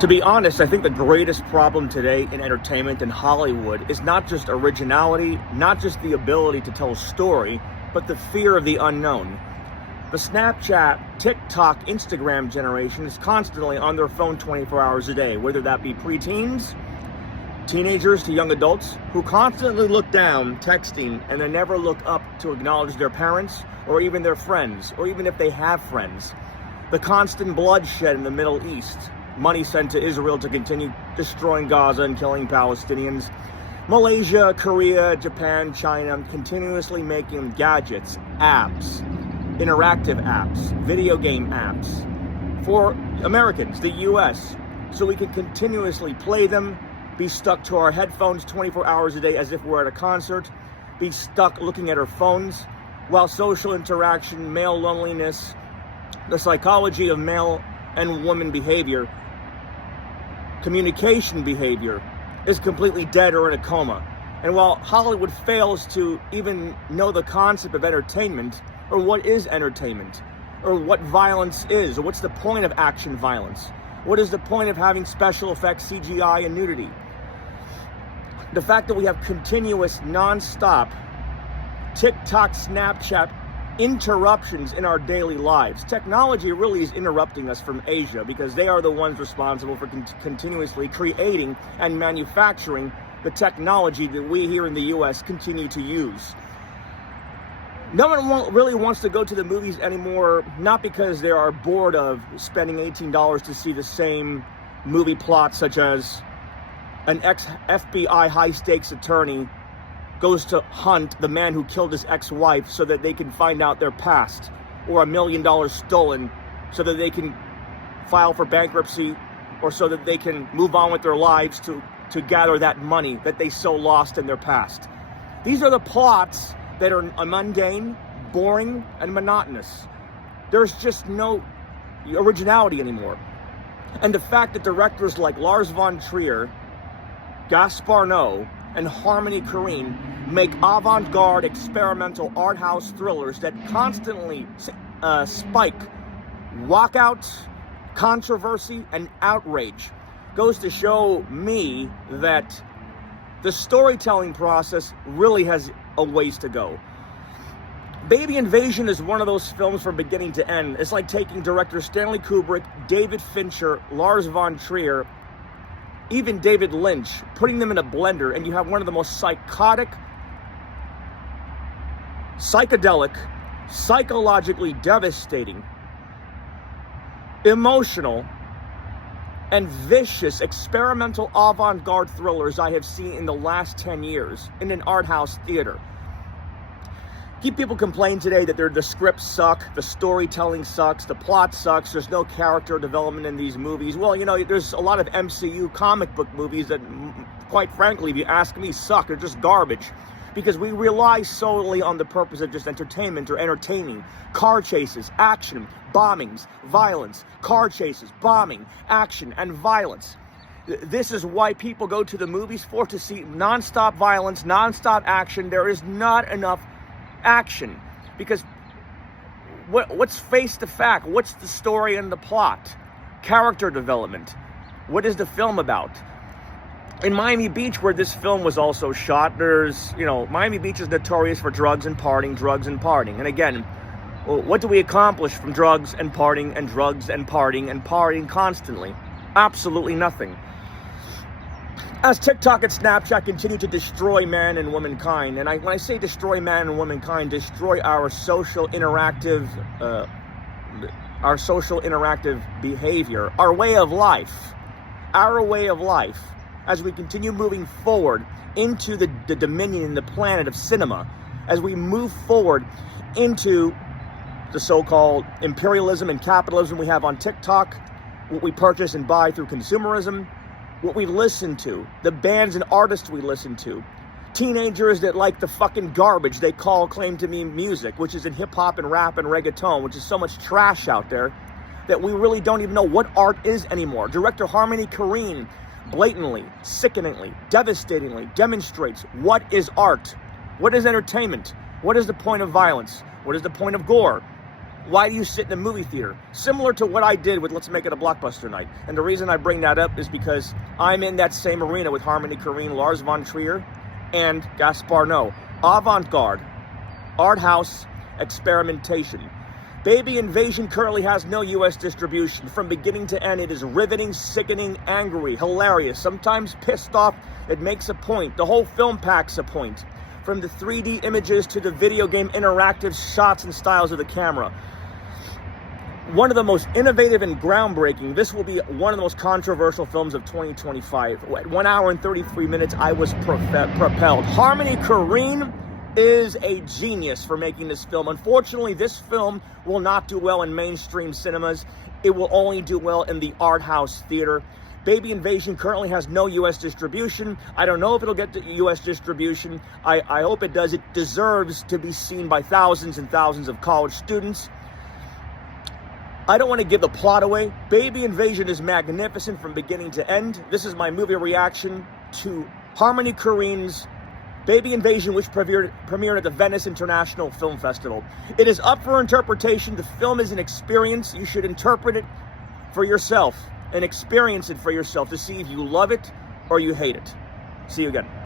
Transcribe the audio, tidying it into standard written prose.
To be honest, I think the greatest problem today in entertainment in Hollywood is not just originality, not just the ability to tell a story, but the fear of the unknown. The Snapchat, TikTok, Instagram generation is constantly on their phone 24 hours a day, whether that be preteens, teenagers to young adults, who constantly look down, texting, and then never look up to acknowledge their parents, or even their friends, or even if they have friends. The constant bloodshed in the Middle East, money sent to Israel to continue destroying Gaza and killing Palestinians. Malaysia, Korea, Japan, China, continuously making gadgets, apps, interactive apps, video game apps for Americans, the US, so we can continuously play them, be stuck to our headphones 24 hours a day as if we're at a concert, be stuck looking at our phones, while social interaction, male loneliness, the psychology of male and woman behavior, communication behavior is completely dead or in a coma. And while Hollywood fails to even know the concept of entertainment, or what is entertainment, or what violence is, or what's the point of action violence, what is the point of having special effects, CGI, and nudity? The fact that we have continuous, non-stop TikTok, Snapchat interruptions in our daily lives. Technology really is interrupting us from Asia because they are the ones responsible for continuously creating and manufacturing the technology that we here in the US continue to use. No one really wants to go to the movies anymore, not because they are bored of spending $18 to see the same movie plot, such as an ex-FBI high-stakes attorney goes to hunt the man who killed his ex-wife so that they can find out their past, or $1 million stolen so that they can file for bankruptcy, or so that they can move on with their lives to gather that money that they so lost in their past. These are the plots that are mundane, boring, and monotonous. There's just no originality anymore. And the fact that directors like Lars von Trier, Gaspar Noé, and Harmony Korine make avant-garde experimental art house thrillers that constantly spike walkout, controversy, and outrage goes to show me that the storytelling process really has a ways to go. Baby Invasion is one of those films from beginning to end. It's like taking director Stanley Kubrick, David Fincher, Lars von Trier, even David Lynch, putting them in a blender, and you have one of the most psychotic, psychedelic, psychologically devastating, emotional, and vicious experimental avant-garde thrillers I have seen in the last 10 years in an art house theater. Keep people complain today that the scripts suck, the storytelling sucks, the plot sucks, there's no character development in these movies. Well, you know, there's a lot of MCU comic book movies that, quite frankly, if you ask me, suck. They're just garbage. Because we rely solely on the purpose of just entertainment or entertaining. Car chases, action, bombings, violence, car chases, bombing, action, and violence. This is why people go to the movies for, to see nonstop violence, nonstop action. There is not enough action, because what's face the fact? What's the story and the plot? Character development. What is the film about? In Miami Beach, where this film was also shot, Miami Beach is notorious for drugs and partying. And again, what do we accomplish from drugs and partying and drugs and partying constantly? Absolutely nothing. As TikTok and Snapchat continue to destroy man and womankind, and when I say destroy man and womankind, destroy our social interactive behavior, our way of life, as we continue moving forward into the dominion, the planet of cinema, as we move forward into the so-called imperialism and capitalism we have on TikTok, what we purchase and buy through consumerism, what we listen to, the bands and artists we listen to, teenagers that like the fucking garbage they claim to be music, which is in hip-hop and rap and reggaeton, which is so much trash out there that we really don't even know what art is anymore. Director Harmony Korine blatantly, sickeningly, devastatingly demonstrates what is art, what is entertainment, what is the point of violence, what is the point of gore. Why do you sit in a movie theater? Similar to what I did with Let's Make It a Blockbuster Night. And the reason I bring that up is because I'm in that same arena with Harmony Korine, Lars von Trier, and Gaspar Noé. Avant-garde, art house, experimentation. Baby Invasion currently has no U.S. distribution. From beginning to end, it is riveting, sickening, angry, hilarious, sometimes pissed off. It makes a point. The whole film packs a point. From the 3D images to the video game interactive shots and styles of the camera. One of the most innovative and groundbreaking. This will be one of the most controversial films of 2025. At 1 hour and 33 minutes, I was propelled. Harmony Korine is a genius for making this film. Unfortunately, this film will not do well in mainstream cinemas. It will only do well in the art house theater. Baby Invasion currently has no U.S. distribution. I don't know if it'll get to U.S. distribution. I hope it does. It deserves to be seen by thousands and thousands of college students. I don't want to give the plot away. Baby Invasion is magnificent from beginning to end. This is my movie reaction to Harmony Korine's Baby Invasion, which premiered at the Venice International Film Festival. It is up for interpretation. The film is an experience. You should interpret it for yourself and experience it for yourself to see if you love it or you hate it. See you again.